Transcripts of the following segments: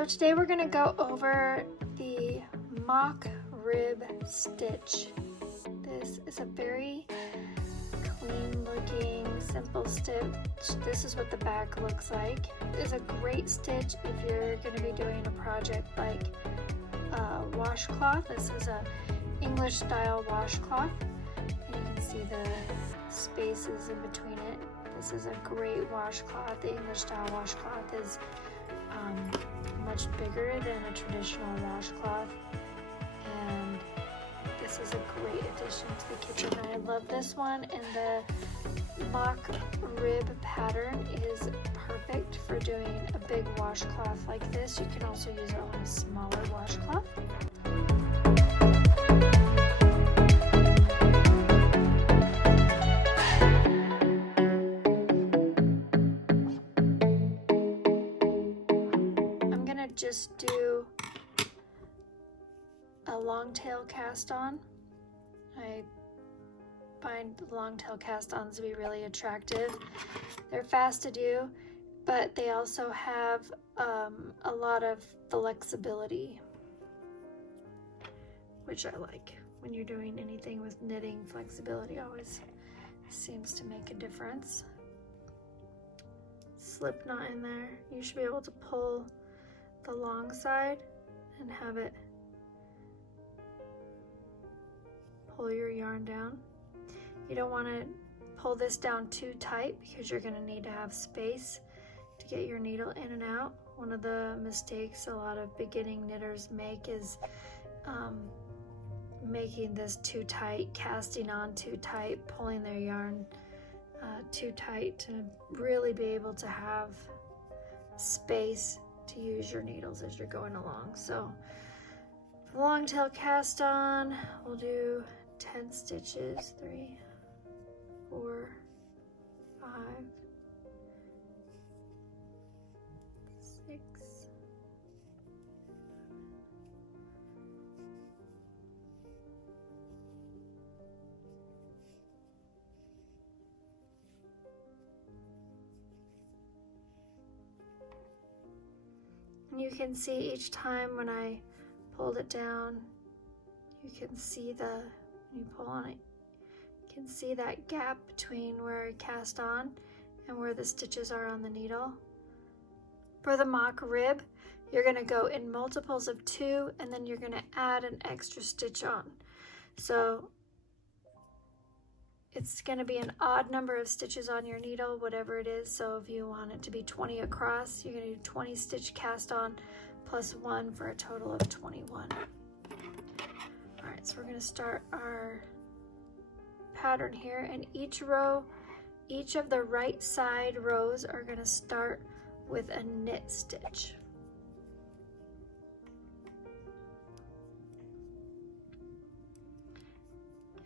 So today we're going to go over the mock rib stitch. This is a very clean looking, simple stitch. This is what the back looks like. It is a great stitch if you're going to be doing a project like washcloth. This is a English style washcloth, and you can see the spaces in between it. This is a great washcloth. The English style washcloth is much bigger than a traditional washcloth, and this is a great addition to the kitchen. I love this one, and the mock rib pattern is perfect for doing a big washcloth like this. You can also use it on a smaller washcloth. Just do a long tail cast on. I find long tail cast ons to be really attractive. They're fast to do, but they also have a lot of flexibility, which I like. When you're doing anything with knitting, flexibility always seems to make a difference. Slip knot in there. You should be able to pull the long side and have it pull your yarn down. You don't want to pull this down too tight because you're going to need to have space to get your needle in and out. One of the mistakes a lot of beginning knitters make is making this too tight, casting on too tight, pulling their yarn too tight to really be able to have space to use your needles as you're going along. So for the long tail cast on, we'll do 10 stitches, 3, 4, 5, 6, 7. You can see each time when I pulled it down, you can see when you pull on it, you can see that gap between where I cast on and where the stitches are on the needle. For the mock rib, you're going to go in multiples of 2, and then you're going to add an extra stitch on. So it's going to be an odd number of stitches on your needle, whatever it is. So if you want it to be 20 across, you're going to do 20 stitch cast on plus 1 for a total of 21. All right, so we're going to start our pattern here, and each row, each of the right side rows are going to start with a knit stitch.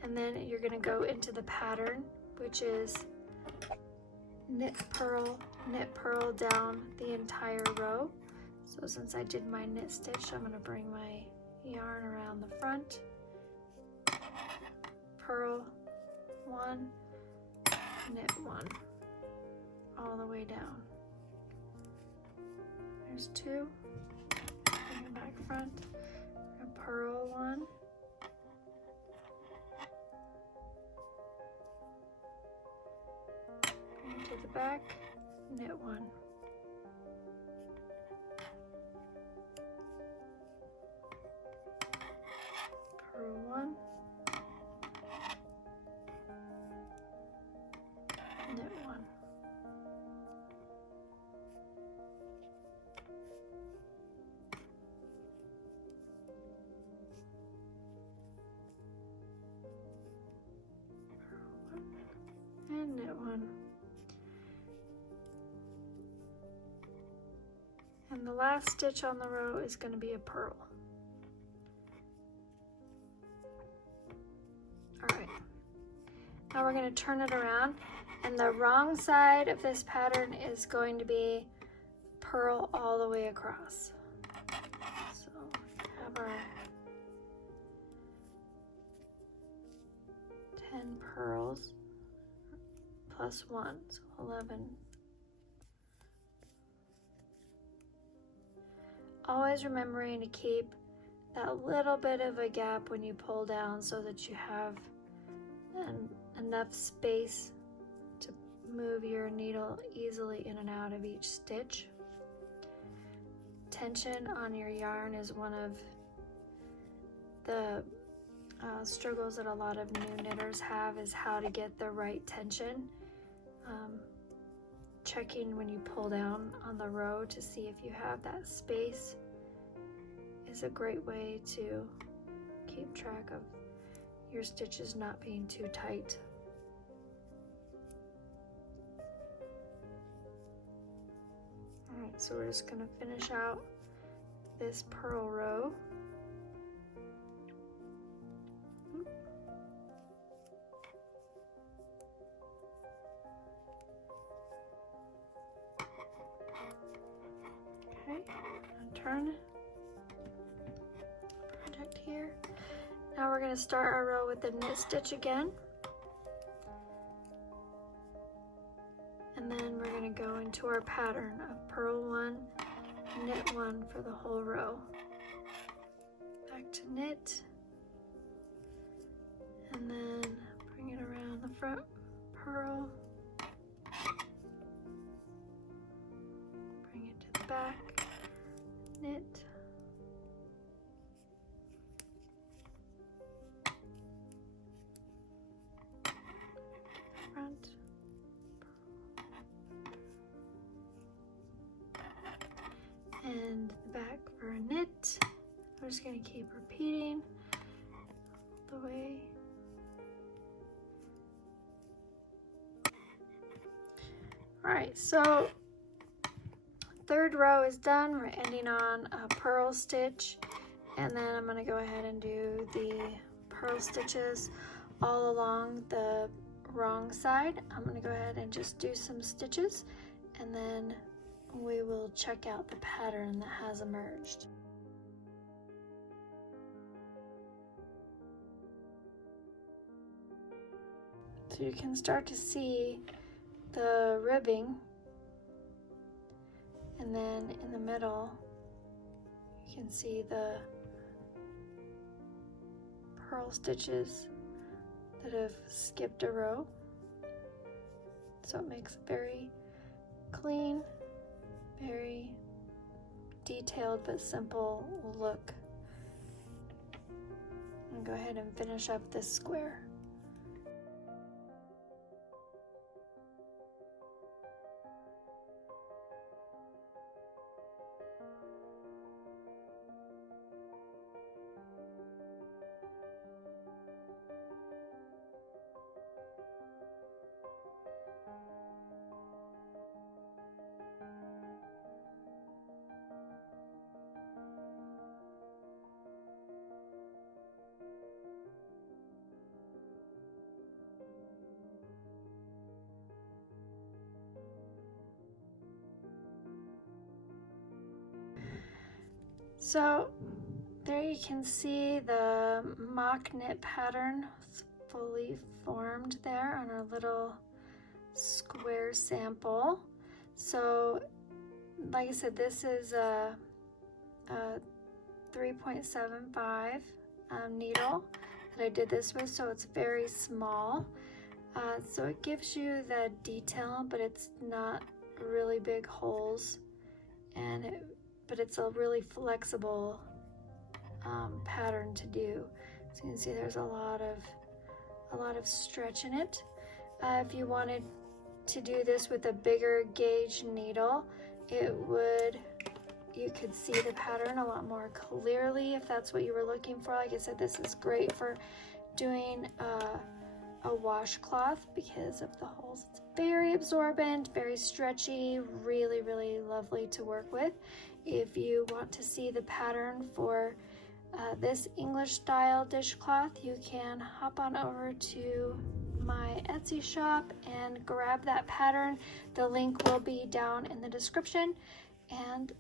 And then you're going to go into the pattern, which is knit purl down the entire row. So since I did my knit stitch, I'm going to bring my yarn around the front, purl 1, knit 1, all the way down. There's 2, bring it back front, purl 1, to the back, knit 1. Purl 1, knit 1. Purl 1 and knit 1. And the last stitch on the row is going to be a purl. All right, now we're going to turn it around, and the wrong side of this pattern is going to be purl all the way across. So have our 10 purls plus 1, so 11 always remembering to keep that little bit of a gap when you pull down so that you have enough space to move your needle easily in and out of each stitch. Tension on your yarn is one of the struggles that a lot of new knitters have, is how to get the right tension. Checking when you pull down on the row to see if you have that space is a great way to keep track of your stitches not being too tight. Alright, so we're just going to finish out this purl row. Okay, turn project here. Now we're going to start our row with the knit stitch again. And then we're going to go into our pattern of purl 1, knit 1 for the whole row. Back to knit. And then bring it around the front, purl. Bring it to the back, knit. Front. And the back for a knit. I'm just going to keep repeating the way. Alright, so third row is done. We're ending on a purl stitch, and then I'm going to go ahead and do the purl stitches all along the wrong side. I'm going to go ahead and just do some stitches, and then we will check out the pattern that has emerged. So you can start to see the ribbing, and then in the middle you can see the purl stitches that have skipped a row. So it makes a very clean, very detailed but simple look. And go ahead and finish up this square. So there you can see the mock knit pattern fully formed there on our little square sample. So like I said, this is a 3.75 needle that I did this with, so it's very small. So it gives you the detail, but it's not really big holes, and but it's a really flexible pattern to do. So you can see there's a lot of stretch in it. If you wanted to do this with a bigger gauge needle, you could see the pattern a lot more clearly if that's what you were looking for. Like I said, this is great for doing a washcloth because of the holes. It's very absorbent, very stretchy, really, really lovely to work with. If you want to see the pattern for this English style dishcloth, you can hop on over to my Etsy shop and grab that pattern. The link will be down in the description, and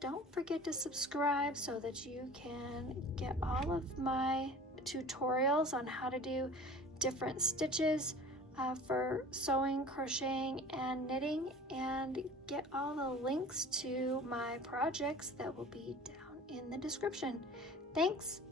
don't forget to subscribe so that you can get all of my tutorials on how to do different stitches for sewing, crocheting, and knitting, and get all the links to my projects that will be down in the description. Thanks!